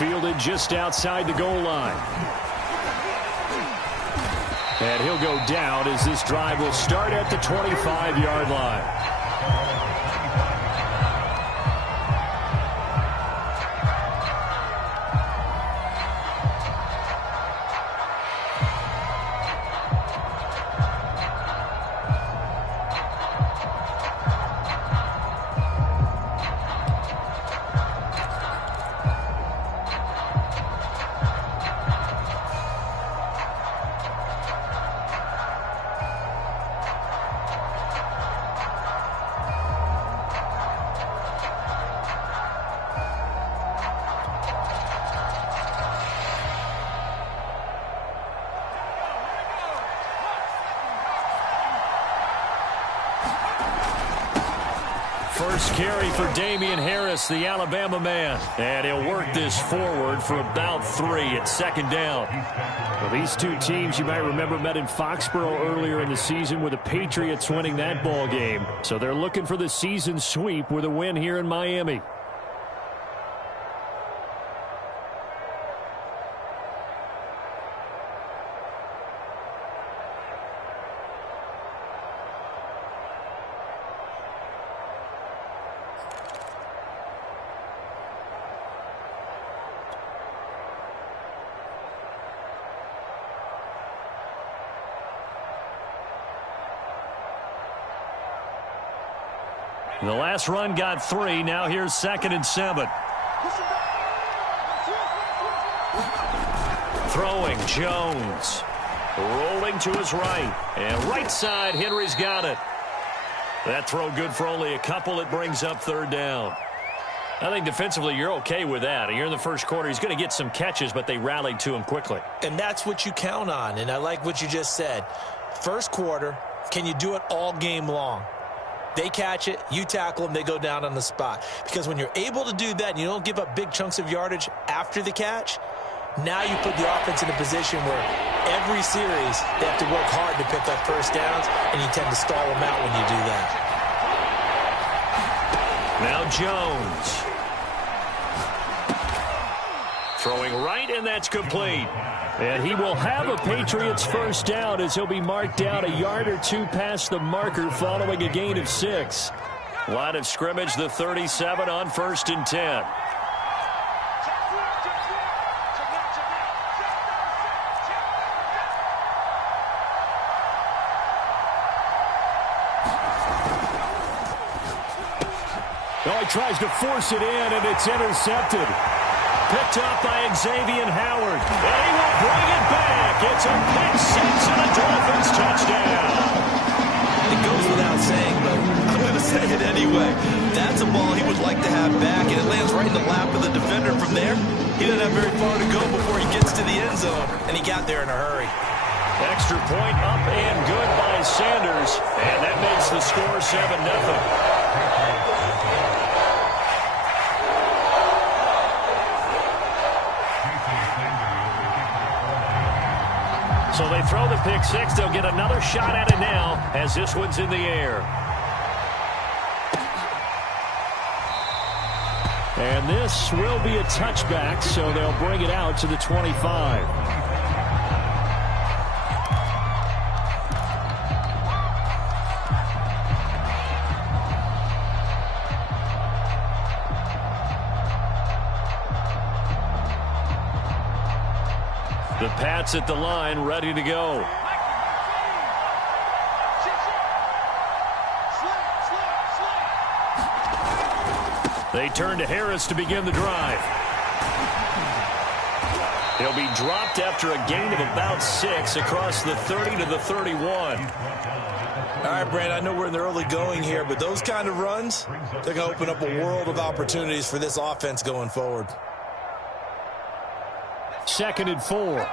fielded just outside the goal line. And he'll go down as this drive will start at the 25-yard line. First carry for Damian Harris, the Alabama man. And he'll work this forward for about 3 at second down. Well, these two teams, you might remember, met in Foxborough earlier in the season with the Patriots winning that ball game. So they're looking for the season sweep with a win here in Miami. The last run got 3. Now here's 2nd and 7. Throwing Jones. Rolling to his right. And right side, Henry's got it. That throw good for only a couple. It brings up 3rd down. I think defensively you're okay with that. Here in the first quarter, he's going to get some catches, but they rallied to him quickly. And that's what you count on. And I like what you just said. First quarter, can you do it all game long? They catch it, you tackle them, they go down on the spot. Because when you're able to do that and you don't give up big chunks of yardage after the catch, now you put the offense in a position where every series they have to work hard to pick up first downs, and you tend to stall them out when you do that. Now Jones. Throwing right, and that's complete. And he will have a Patriots first down as he'll be marked down a yard or 2 past the marker following a gain of 6. Line of scrimmage, the 37 on 1st and 10. Oh, he tries to force it in, and it's intercepted. Picked up by Xavier Howard. And he will bring it back. It's a pick 6 and a Dolphins touchdown. It goes without saying, but I'm going to say it anyway. That's a ball he would like to have back, and it lands right in the lap of the defender from there. He doesn't have very far to go before he gets to the end zone, and he got there in a hurry. Extra point up and good by Sanders. And that makes the score 7-0. So they throw the pick 6. They'll get another shot at it now as this one's in the air. And this will be a touchback, so they'll bring it out to the 25. The Pats at the line, ready to go. They turn to Harris to begin the drive. He'll be dropped after a gain of about 6 across the 30 to the 31. All right, Brad, I know we're in the early going here, but those kind of runs, they're going to open up a world of opportunities for this offense going forward. 2nd and 4.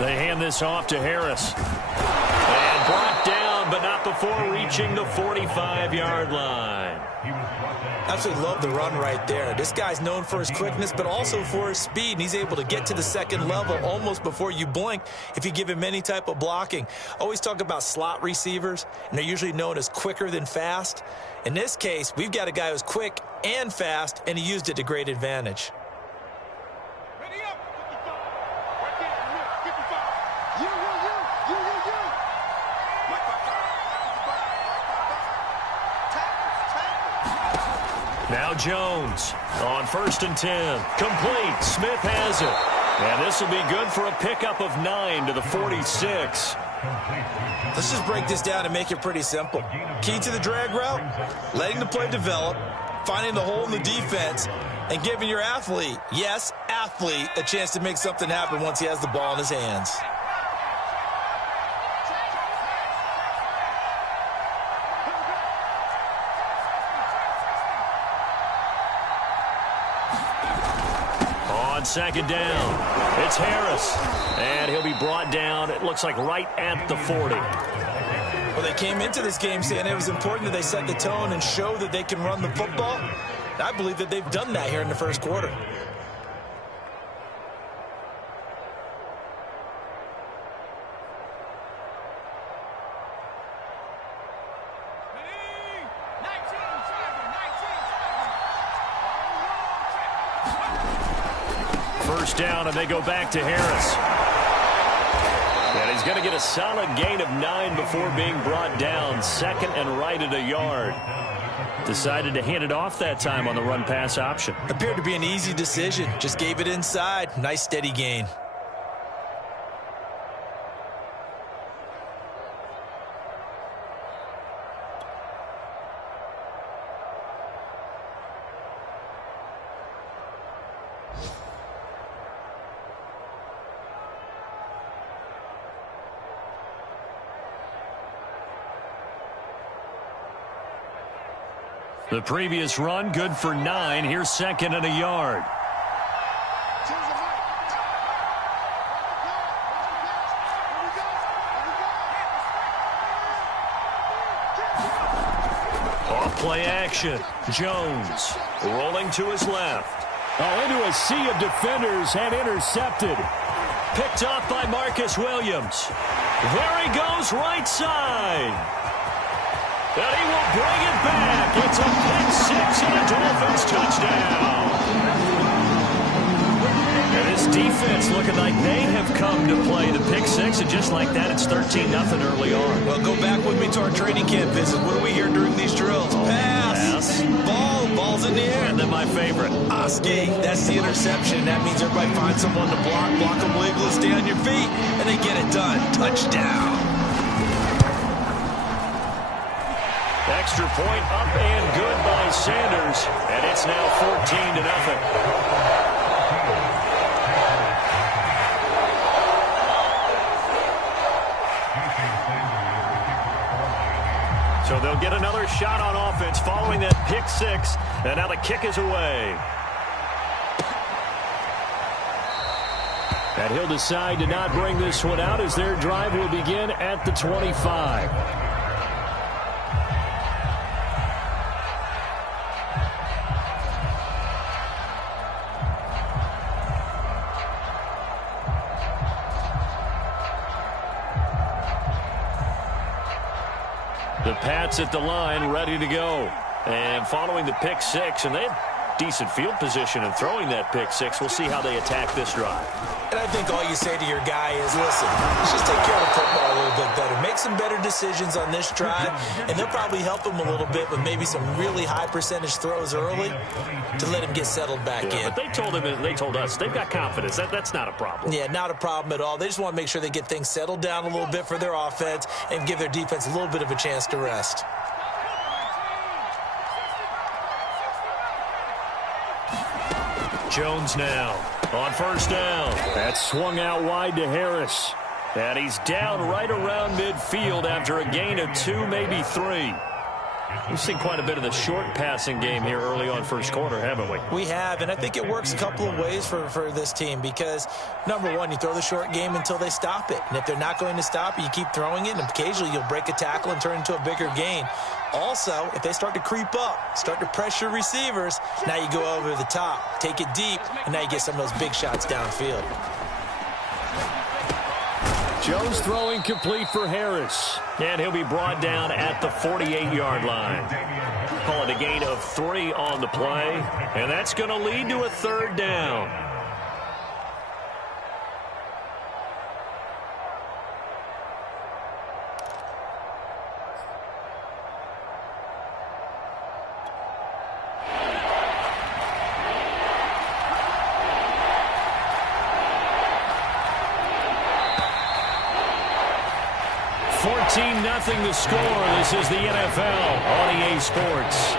They hand this off to Harris. And brought down, but not before reaching the 45-yard line. Absolutely love the run right there. This guy's known for his quickness, but also for his speed. And he's able to get to the second level almost before you blink if you give him any type of blocking. Always talk about slot receivers, and they're usually known as quicker than fast. In this case, we've got a guy who's quick and fast, and he used it to great advantage. Now Jones on 1st and 10. Complete. Smith has it. And this will be good for a pickup of 9 to the 46. Let's just break this down and make it pretty simple. Key to the drag route, letting the play develop, finding the hole in the defense, and giving your athlete, yes, athlete, a chance to make something happen once he has the ball in his hands. Second down. It's Harris. And he'll be brought down, it looks like right at the 40. Well, they came into this game saying it was important that they set the tone and show that they can run the football. I believe that they've done that here in the first quarter. First down, and they go back to Harris. And he's going to get a solid gain of 9 before being brought down. Second and right at a yard. Decided to hand it off that time on the run-pass option. Appeared to be an easy decision. Just gave it inside. Nice steady gain. The previous run, good for 9. Here's second and a yard. Off play action. Jones rolling to his left. Oh, into a sea of defenders and intercepted. Picked off by Marcus Williams. There he goes, right side. And he will bring it back. It's a pick 6 and a Dolphins touchdown. And this defense looking like they have come to play the pick 6, and just like that, it's 13-0 early on. Well, go back with me to our training camp visit. What do we hear during these drills? Pass. Ball's in the air. And then my favorite. Oski, that's the interception. That means everybody finds someone to block them legal, stay on your feet, and they get it done. Touchdown. Extra point up and good by Sanders, and it's now 14-0. So they'll get another shot on offense following that pick 6, and now the kick is away. And he'll decide to not bring this one out as their drive will begin at the 25. The Pats at the line, ready to go. And following the pick 6, and they had decent field position in throwing that pick 6. We'll see how they attack this drive. And I think all you say to your guy is, listen, let's just take care of the football a little bit better. Make some better decisions on this drive, and they'll probably help him a little bit with maybe some really high percentage throws early to let him get settled back in. But they told us they've got confidence. That's not a problem. Yeah, not a problem at all. They just want to make sure they get things settled down a little bit for their offense and give their defense a little bit of a chance to rest. Jones now on first down. That swung out wide to Harris. And he's down right around midfield after a gain of 2, maybe 3. We've seen quite a bit of the short passing game here early on first quarter, haven't we? We have, and I think it works a couple of ways for this team because, number one, you throw the short game until they stop it. And if they're not going to stop it, you keep throwing it, and occasionally you'll break a tackle and turn it into a bigger gain. Also, if they start to creep up, start to pressure receivers, now you go over the top, take it deep, and now you get some of those big shots downfield. Jones throwing complete for Harris. And he'll be brought down at the 48-yard line. Call it a gain of 3 on the play. And that's going to lead to a third down. Nothing to score. This is the NFL on EA Sports.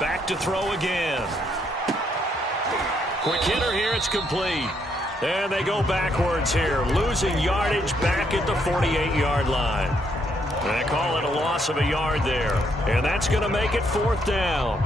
Back to throw again. Quick hitter here. It's complete. And they go backwards here, losing yardage back at the 48-yard line. They call it a loss of a yard there. And that's going to make it fourth down.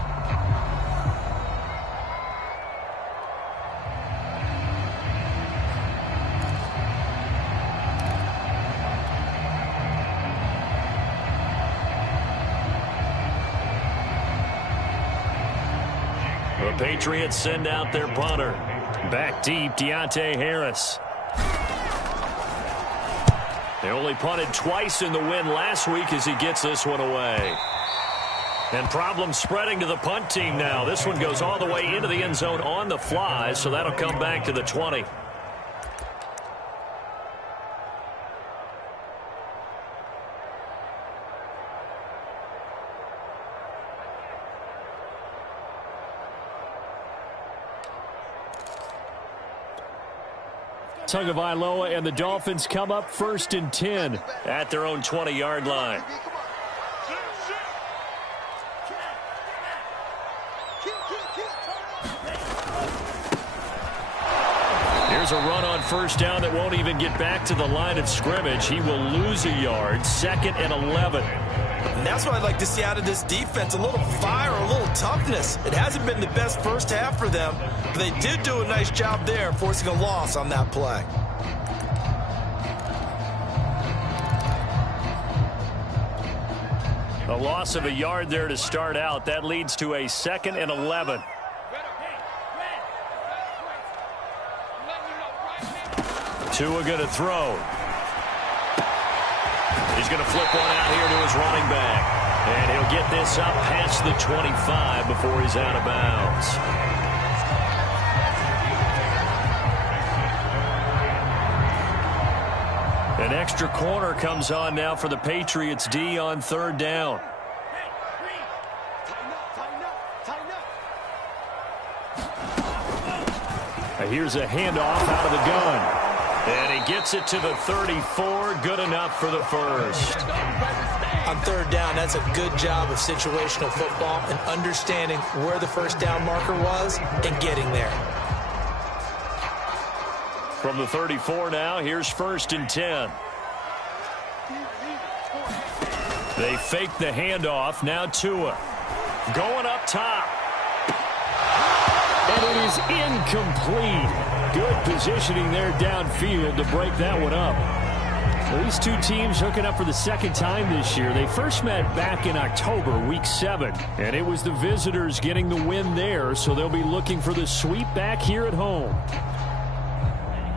The Patriots send out their punter. Back deep, Deontay Harris. They only punted twice in the win last week as he gets this one away. And problems spreading to the punt team now. This one goes all the way into the end zone on the fly, so that'll come back to the 20. Tagovailoa and the Dolphins come up 1st and 10 at their own 20-yard line. Here's a run on first down that won't even get back to the line of scrimmage. He will lose a yard, 2nd and 11. And that's what I'd like to see out of this defense, a little fire, a little toughness. It hasn't been the best first half for them, but they did do a nice job there, forcing a loss on that play. A loss of a yard there to start out. That leads to a 2nd and 11. Tua going to throw. He's going to flip one out here to his running back. And he'll get this up past the 25 before he's out of bounds. An extra corner comes on now for the Patriots D on 3rd down. Here's a handoff out of the gun. And he gets it to the 34. Good enough for the first. On 3rd down, that's a good job of situational football and understanding where the first down marker was and getting there. From the 34 now, here's 1st and 10. They fake the handoff. Now Tua going up top. And it is incomplete. Good positioning there downfield to break that one up. Well, these two teams hooking up for the 2nd time this year. They first met back in October, week 7. And it was the visitors getting the win there, so they'll be looking for the sweep back here at home.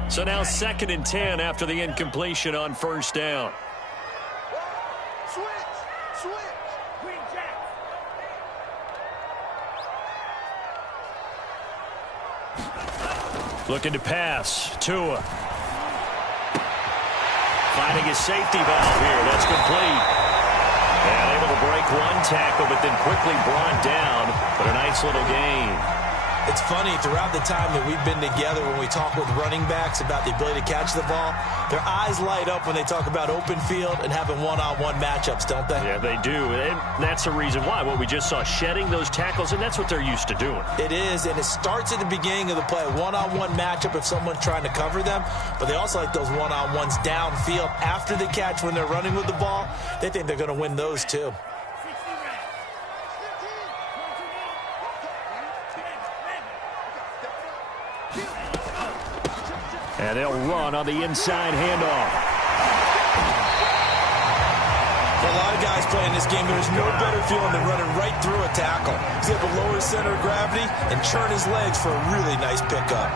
So now 2nd and 10 after the incompletion on first down. Looking to pass. Tua. Finding his safety valve here. That's complete. And able to break one tackle, but then quickly brought down. But a nice little gain. It's funny, throughout the time that we've been together, when we talk with running backs about the ability to catch the ball, their eyes light up when they talk about open field and having one-on-one matchups, don't they? Yeah, they do, and that's the reason why. What we just saw, shedding those tackles, and that's what they're used to doing. It is, and it starts at the beginning of the play, one-on-one matchup if someone's trying to cover them, but they also like those one-on-ones downfield after the catch when they're running with the ball. They think they're going to win those too. And they'll run on the inside handoff. For a lot of guys playing this game, there's no better feeling than running right through a tackle. He's able to lower his center of gravity and churn his legs for a really nice pickup.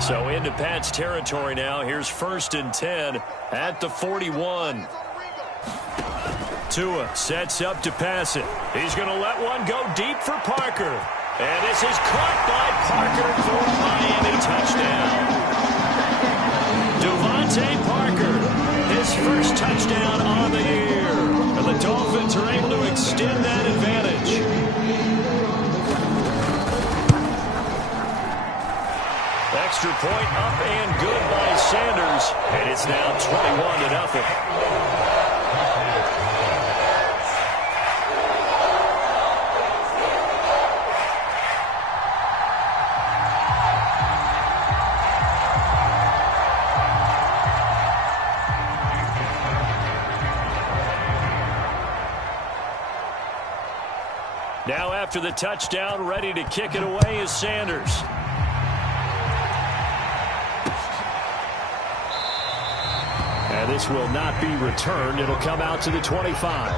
So into Pat's territory now. Here's 1st and 10 at the 41. Tua sets up to pass it. He's going to let one go deep for Parker. And this is caught by Parker for Miami touchdown. Devontae Parker, his first touchdown on the year. And the Dolphins are able to extend that advantage. Extra point up and good by Sanders. And it's now 21-0. Now after the touchdown, ready to kick it away is Sanders. And this will not be returned. It'll come out to the 25.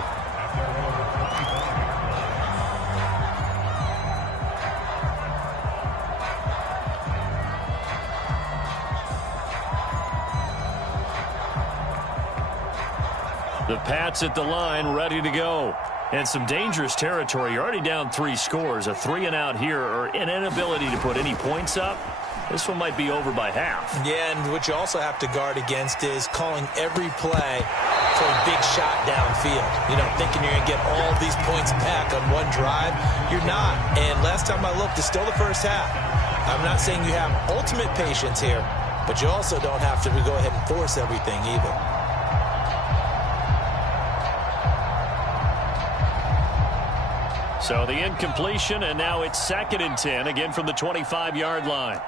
The Pats at the line, ready to go. And some dangerous territory. You're already down 3 scores. A 3-and-out here, or an inability to put any points up. This one might be over by half. Yeah, and what you also have to guard against is calling every play for a big shot downfield. You know, thinking you're going to get all these points back on one drive. You're not. And last time I looked, it's still the first half. I'm not saying you have ultimate patience here, but you also don't have to go ahead and force everything either. So the incompletion, and now it's 2nd and 10, again from the 25-yard line.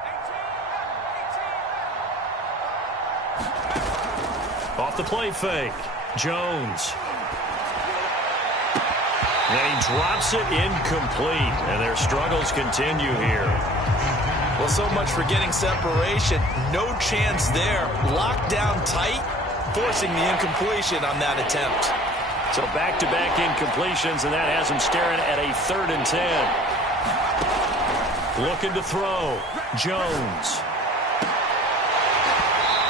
Off the play fake, Jones. Then he drops it incomplete, and their struggles continue here. Well, so much for getting separation. No chance there. Locked down tight, forcing the incompletion on that attempt. So back-to-back incompletions, and that has him staring at a 3rd and 10. Looking to throw. Jones.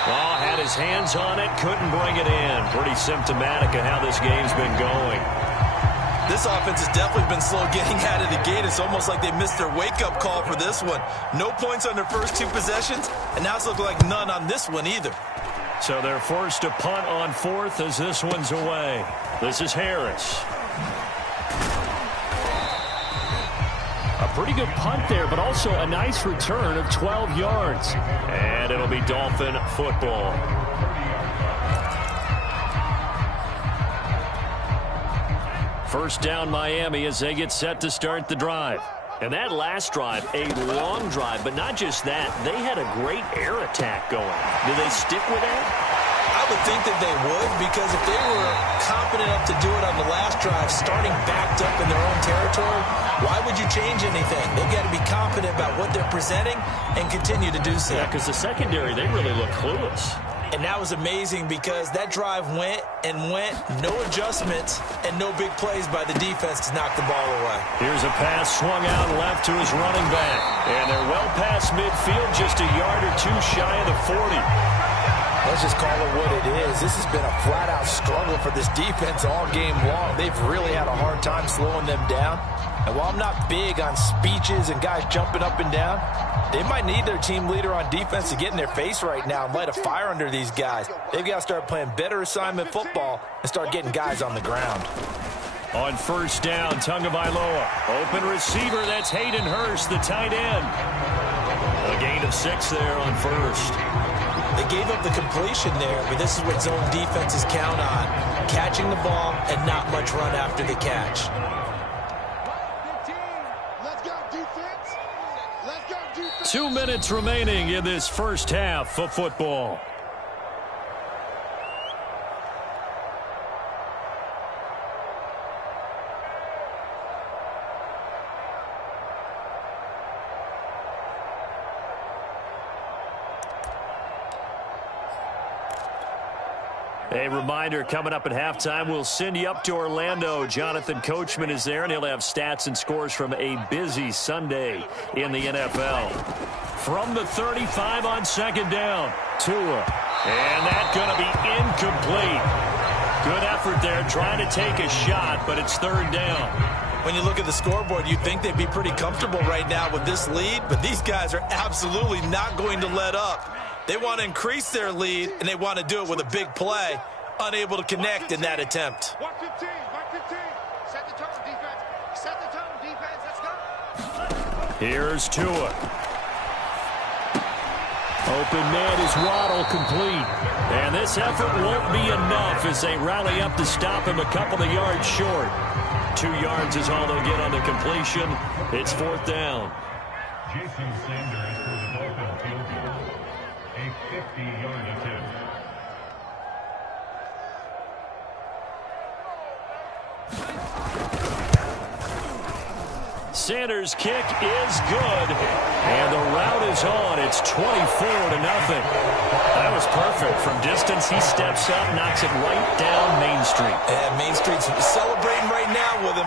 Oh, had his hands on it, couldn't bring it in. Pretty symptomatic of how this game's been going. This offense has definitely been slow getting out of the gate. It's almost like they missed their wake-up call for this one. No points on their first 2 possessions, and now it's looking like none on this one either. So they're forced to punt on 4th as this one's away. This is Harris. A pretty good punt there, but also a nice return of 12 yards. And it'll be Dolphin football. First down Miami as they get set to start the drive. And that last drive, a long drive, but not just that. They had a great air attack going. Do they stick with that? I would think that they would, because if they were confident enough to do it on the last drive, starting backed up in their own territory, why would you change anything? They've got to be confident about what they're presenting and continue to do so. Yeah, because the secondary, they really look clueless. And that was amazing because that drive went and went, no adjustments and no big plays by the defense to knock the ball away. Here's a pass swung out left to his running back. And they're well past midfield, just a yard or 2 shy of the 40. Let's just call it what it is. This has been a flat-out struggle for this defense all game long. They've really had a hard time slowing them down. And while I'm not big on speeches and guys jumping up and down, they might need their team leader on defense to get in their face right now and light a fire under these guys. They've got to start playing better assignment football and start getting guys on the ground. On first down, Tagovailoa. Open receiver, that's Hayden Hurst, the tight end. A gain of 6 there on first. They gave up the completion there, but this is what zone defenses count on. Catching the ball and not much run after the catch. Let's go, defense. Let's go, defense. 2 minutes remaining in this first half of football. A reminder, coming up at halftime, we'll send you up to Orlando. Jonathan Coachman is there, and he'll have stats and scores from a busy Sunday in the NFL. From the 35 on second down, Tua. And that's going to be incomplete. Good effort there, trying to take a shot, but it's third down. When you look at the scoreboard, you'd think they'd be pretty comfortable right now with this lead, but these guys are absolutely not going to let up. They want to increase their lead, and they want to do it with a big play. Unable to connect in that attempt. 115, 115. Set the tone, defense. Set the tone, defense. Let's go. Here's Tua. Open man is Waddle, complete. And this effort won't be enough as they rally up to stop him a couple of yards short. 2 yards is all they'll get on the completion. It's fourth down. Jason Sanders for the Dolphins field goal. A 50-yard attempt. Sanders' kick is good. And the route is on. It's 24-0. That was perfect. From distance, he steps up, knocks it right down Main Street. And Main Street's celebrating right now with him.